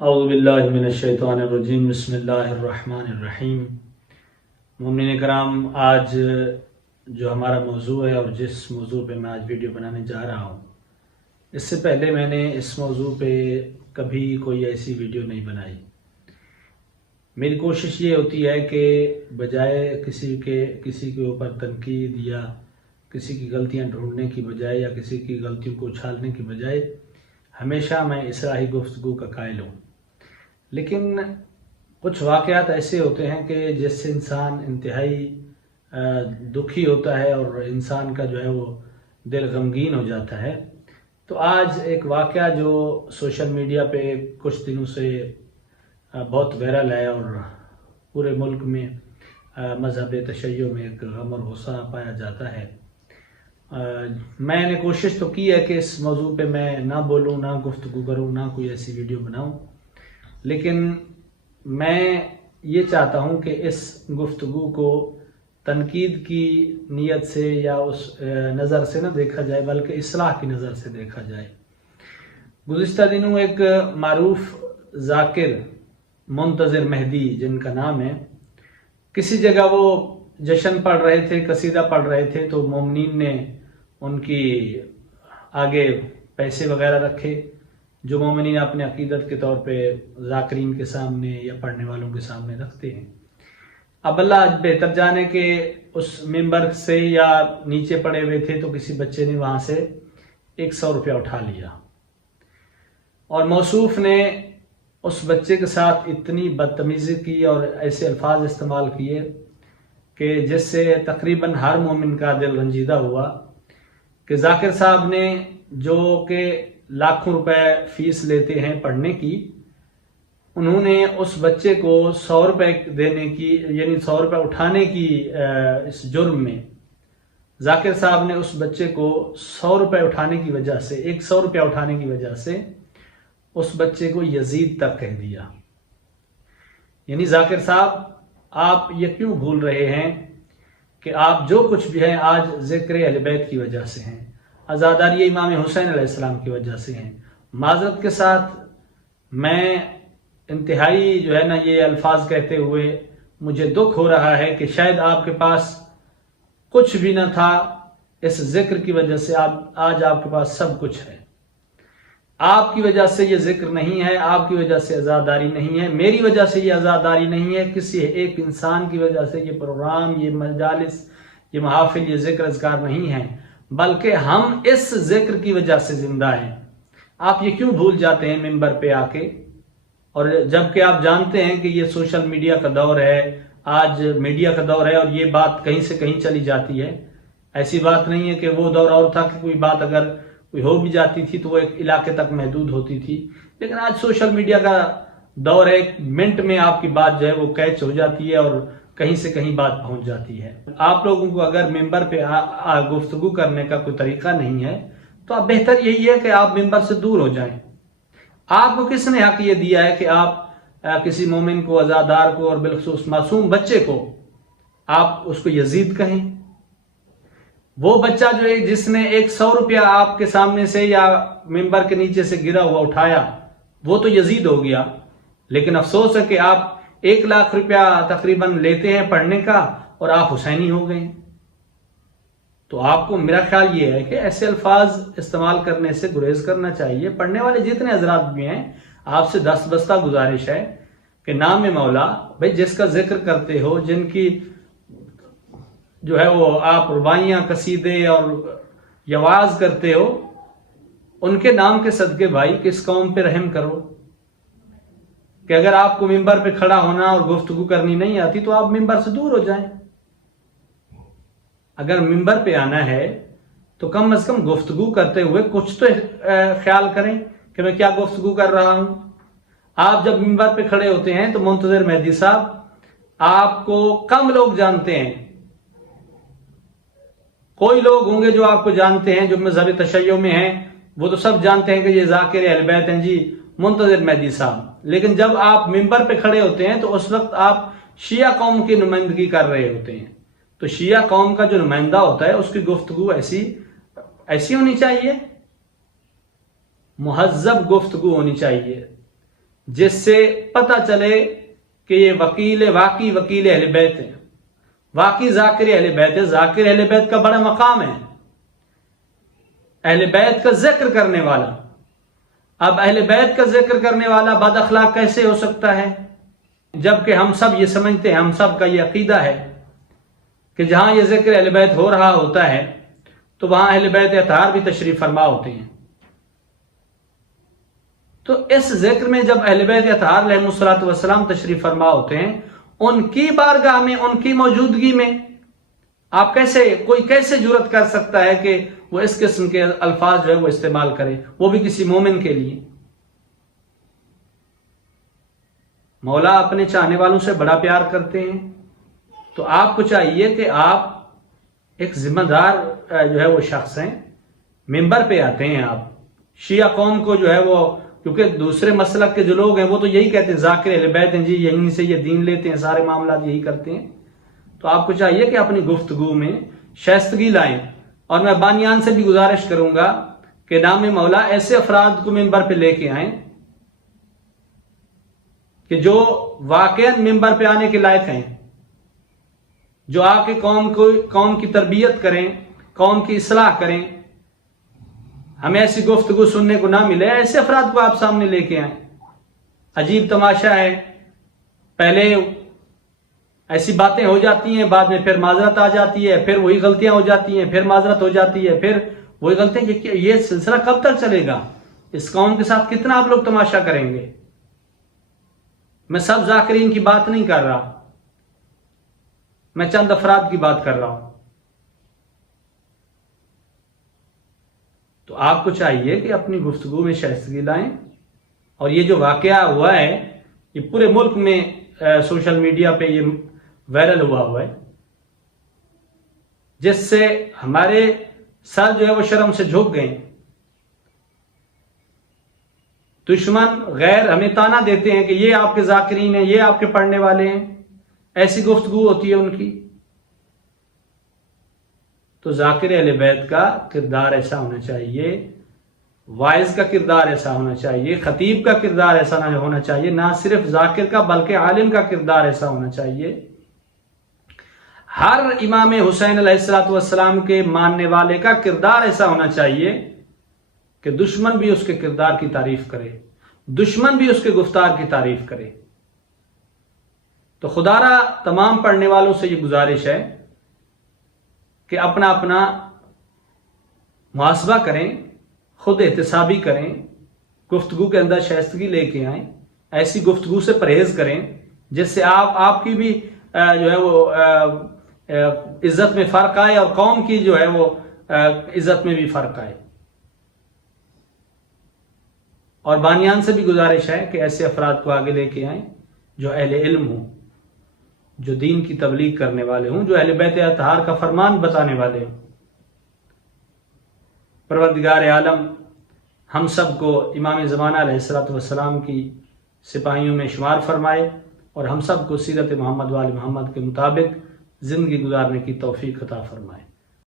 اعوذ باللہ من الشیطان الرجیم بسم اللہ الرحمن الرحیم۔ مومنین کرام، آج جو ہمارا موضوع ہے اور جس موضوع پہ میں آج ویڈیو بنانے جا رہا ہوں، اس سے پہلے میں نے اس موضوع پہ کبھی کوئی ایسی ویڈیو نہیں بنائی۔ میری کوشش یہ ہوتی ہے کہ بجائے کسی کے اوپر تنقید یا کسی کی غلطیاں ڈھونڈنے کی بجائے یا کسی کی غلطیوں کو اچھالنے کی بجائے ہمیشہ میں اصلاحی گفتگو کا قائل ہوں۔ لیکن کچھ واقعات ایسے ہوتے ہیں کہ جس سے انسان انتہائی دکھی ہوتا ہے اور انسان کا جو ہے وہ دل غمگین ہو جاتا ہے۔ تو آج ایک واقعہ جو سوشل میڈیا پہ کچھ دنوں سے بہت وائرل ہے اور پورے ملک میں مذہب تشیع میں ایک غم اور غصہ پایا جاتا ہے۔ میں نے کوشش تو کی ہے کہ اس موضوع پہ میں نہ بولوں، نہ گفتگو کروں، نہ کوئی ایسی ویڈیو بناؤں، لیکن میں یہ چاہتا ہوں کہ اس گفتگو کو تنقید کی نیت سے یا اس نظر سے نہ دیکھا جائے بلکہ اصلاح کی نظر سے دیکھا جائے۔ گزشتہ دنوں ایک معروف ذاکر منتظر مہدی جن کا نام ہے، کسی جگہ وہ جشن پڑھ رہے تھے، قصیدہ پڑھ رہے تھے، تو مومنین نے ان کی آگے پیسے وغیرہ رکھے جو مومنین اپنے عقیدت کے طور پہ ذاکرین کے سامنے یا پڑھنے والوں کے سامنے رکھتے ہیں۔ اب اللہ بہتر جانے کہ اس ممبر سے یا نیچے پڑے ہوئے تھے تو کسی بچے نے وہاں سے 100 روپیہ اٹھا لیا اور موصوف نے اس بچے کے ساتھ اتنی بدتمیزی کی اور ایسے الفاظ استعمال کیے کہ جس سے تقریباً ہر مومن کا دل رنجیدہ ہوا کہ ذاکر صاحب نے جو کہ لاکھوں روپے فیس لیتے ہیں پڑھنے کی، انہوں نے اس بچے کو 100 روپے دینے کی یعنی 100 روپے اٹھانے کی اس جرم میں ذاکر صاحب نے اس بچے کو 100 روپے اٹھانے کی وجہ سے 100 روپیہ اٹھانے کی وجہ سے اس بچے کو یزید تک کہہ دیا۔ یعنی ذاکر صاحب، آپ یہ کیوں بھول رہے ہیں کہ آپ جو کچھ بھی ہیں آج ذکر اہل بیت کی وجہ سے ہیں، عزاداری امام حسین علیہ السلام کی وجہ سے ہیں۔ معذرت کے ساتھ میں انتہائی جو ہے نا یہ الفاظ کہتے ہوئے مجھے دکھ ہو رہا ہے کہ شاید آپ کے پاس کچھ بھی نہ تھا، اس ذکر کی وجہ سے آج آپ کے پاس سب کچھ ہے۔ آپ کی وجہ سے یہ ذکر نہیں ہے، آپ کی وجہ سے عزاداری نہیں ہے، میری وجہ سے یہ عزاداری نہیں ہے، کسی ایک انسان کی وجہ سے یہ پروگرام، یہ مجالس، یہ محافل، یہ ذکر اذکار نہیں ہے، بلکہ ہم اس ذکر کی وجہ سے زندہ ہیں۔ آپ یہ کیوں بھول جاتے ہیں ممبر پہ آ کے؟ اور جبکہ آپ جانتے ہیں کہ یہ سوشل میڈیا کا دور ہے، آج میڈیا کا دور ہے اور یہ بات کہیں سے کہیں چلی جاتی ہے۔ ایسی بات نہیں ہے کہ وہ دور اور تھا کہ کوئی بات اگر کوئی ہو بھی جاتی تھی تو وہ ایک علاقے تک محدود ہوتی تھی، لیکن آج سوشل میڈیا کا دور ہے، ایک منٹ میں آپ کی بات جو ہے وہ کیچ ہو جاتی ہے اور کہیں سے کہیں بات پہنچ جاتی ہے۔ آپ لوگوں کو اگر ممبر پہ گفتگو کرنے کا کوئی طریقہ نہیں ہے تو اب بہتر یہی ہے کہ آپ ممبر سے دور ہو جائیں۔ آپ کو کس نے حق یہ دیا ہے کہ آپ کسی مومن کو، عزادار کو اور بالخصوص معصوم بچے کو آپ اس کو یزید کہیں؟ وہ بچہ جو ہے جس نے 100 روپیہ آپ کے سامنے سے یا ممبر کے نیچے سے گرا ہوا اٹھایا، وہ تو یزید ہو گیا، لیکن افسوس ہے کہ آپ 1 لاکھ روپیہ تقریباً لیتے ہیں پڑھنے کا اور آپ حسینی ہو گئے۔ تو آپ کو میرا خیال یہ ہے کہ ایسے الفاظ استعمال کرنے سے گریز کرنا چاہیے۔ پڑھنے والے جتنے حضرات بھی ہیں، آپ سے دستبستہ گزارش ہے کہ نام مولا، بھئی جس کا ذکر کرتے ہو، جن کی جو ہے وہ آپ ربائیاں، قصیدے اور یواز کرتے ہو، ان کے نام کے صدقے بھائی کس قوم پہ رحم کرو کہ اگر آپ کو ممبر پہ کھڑا ہونا اور گفتگو کرنی نہیں آتی تو آپ ممبر سے دور ہو جائیں۔ اگر ممبر پہ آنا ہے تو کم از کم گفتگو کرتے ہوئے کچھ تو خیال کریں کہ میں کیا گفتگو کر رہا ہوں۔ آپ جب ممبر پہ کھڑے ہوتے ہیں تو منتظر مہدی صاحب، آپ کو کم لوگ جانتے ہیں، کوئی لوگ ہوں گے جو آپ کو جانتے ہیں، جو مذہب تشیع میں ہیں، وہ تو سب جانتے ہیں کہ یہ ذاکر اہل بیت ہیں جی، منتظر مہدی صاحب۔ لیکن جب آپ ممبر پہ کھڑے ہوتے ہیں تو اس وقت آپ شیعہ قوم کی نمائندگی کر رہے ہوتے ہیں، تو شیعہ قوم کا جو نمائندہ ہوتا ہے اس کی گفتگو ایسی ہونی چاہیے، مہذب گفتگو ہونی چاہیے۔ جس سے پتہ چلے کہ یہ واقعی وکیل اہل بیت ہیں، واقعی ذاکر اہل بیت ہے۔ ذاکر اہل بیت کا بڑا مقام ہے، اہل بیت کا ذکر کرنے والا۔ اب اہل بیت کا ذکر کرنے والا بد اخلاق کیسے ہو سکتا ہے؟ جبکہ ہم سب یہ سمجھتے ہیں، ہم سب کا یہ عقیدہ ہے کہ جہاں یہ ذکر اہل بیت ہو رہا ہوتا ہے تو وہاں اہل بیت اطہار بھی تشریف فرما ہوتے ہیں۔ تو اس ذکر میں جب اہل بیت اطہار علیہ الصلوۃ والسلام تشریف فرما ہوتے ہیں، ان کی بارگاہ میں، ان کی موجودگی میں آپ کوئی کیسے جرأت کر سکتا ہے کہ وہ اس قسم کے الفاظ جو ہے وہ استعمال کرے، وہ بھی کسی مومن کے لیے؟ مولا اپنے چاہنے والوں سے بڑا پیار کرتے ہیں، تو آپ کو چاہیے کہ آپ ایک ذمہ دار جو ہے وہ شخص ہیں، ممبر پہ آتے ہیں آپ۔ شیعہ قوم کو جو ہے وہ، کیونکہ دوسرے مسلک کے جو لوگ ہیں وہ تو یہی کہتے ہیں ذاکر اہل بیت ہیں جی، یہیں سے یہ دین لیتے ہیں، سارے معاملات یہی کرتے ہیں۔ تو آپ کو چاہیے کہ اپنی گفتگو میں شائستگی لائیں، اور میں بانیان سے بھی گزارش کروں گا کہ نام مولا ایسے افراد کو ممبر پہ لے کے آئیں کہ جو واقعاً ممبر پہ آنے کے لائق ہیں، جو آ کے قوم کی تربیت کریں، قوم کی اصلاح کریں۔ ہمیں ایسی گفتگو سننے کو نہ ملے، ایسے افراد کو آپ سامنے لے کے آئیں۔ عجیب تماشا ہے، پہلے ایسی باتیں ہو جاتی ہیں، بعد میں پھر معذرت آ جاتی ہے، پھر وہی غلطیاں ہو جاتی ہیں، پھر معذرت ہو جاتی ہے، پھر وہی غلطیاں۔ یہ سلسلہ کب تک چلے گا؟ اس قوم کے ساتھ کتنا آپ لوگ تماشا کریں گے؟ میں سب ذاکرین کی بات نہیں کر رہا، میں چند افراد کی بات کر رہا ہوں۔ تو آپ کو چاہیے کہ اپنی گفتگو میں شائستگی لائیں، اور یہ جو واقعہ ہوا ہے یہ پورے ملک میں سوشل میڈیا پہ یہ وائرل ہوا ہے، جس سے ہمارے سر جو ہے وہ شرم سے جھک گئے۔ دشمن غیر ہمیں تانا دیتے ہیں کہ یہ آپ کے ذاکرین ہیں، یہ آپ کے پڑھنے والے ہیں، ایسی گفتگو ہوتی ہے ان کی۔ تو ذاکر اہل بیت کا کردار ایسا ہونا چاہیے، وائز کا کردار ایسا ہونا چاہیے، خطیب کا کردار ایسا نہ ہونا چاہیے، نہ صرف ذاکر کا بلکہ عالم کا کردار ایسا ہونا چاہیے۔ ہر امام حسین علیہ الصلوۃ والسلام کے ماننے والے کا کردار ایسا ہونا چاہیے کہ دشمن بھی اس کے کردار کی تعریف کرے، دشمن بھی اس کے گفتار کی تعریف کرے۔ تو خدا را تمام پڑھنے والوں سے یہ گزارش ہے کہ اپنا محاسبہ کریں، خود احتسابی کریں، گفتگو کے اندر شائستگی لے کے آئیں، ایسی گفتگو سے پرہیز کریں جس سے آپ کی بھی جو ہے وہ عزت میں فرق آئے، اور قوم کی جو ہے وہ عزت میں بھی فرق آئے۔ اور بانیان سے بھی گزارش ہے کہ ایسے افراد کو آگے لے کے آئیں جو اہل علم ہوں، جو دین کی تبلیغ کرنے والے ہوں، جو اہل بیت اطہار کا فرمان بتانے والے ہوں۔ پروردگار عالم ہم سب کو امام زمانہ علیہ الصلوۃ والسلام کی سپاہیوں میں شمار فرمائے، اور ہم سب کو سیرت محمد وآل محمد کے مطابق زندگی گزارنے کی توفیق عطا فرمائے۔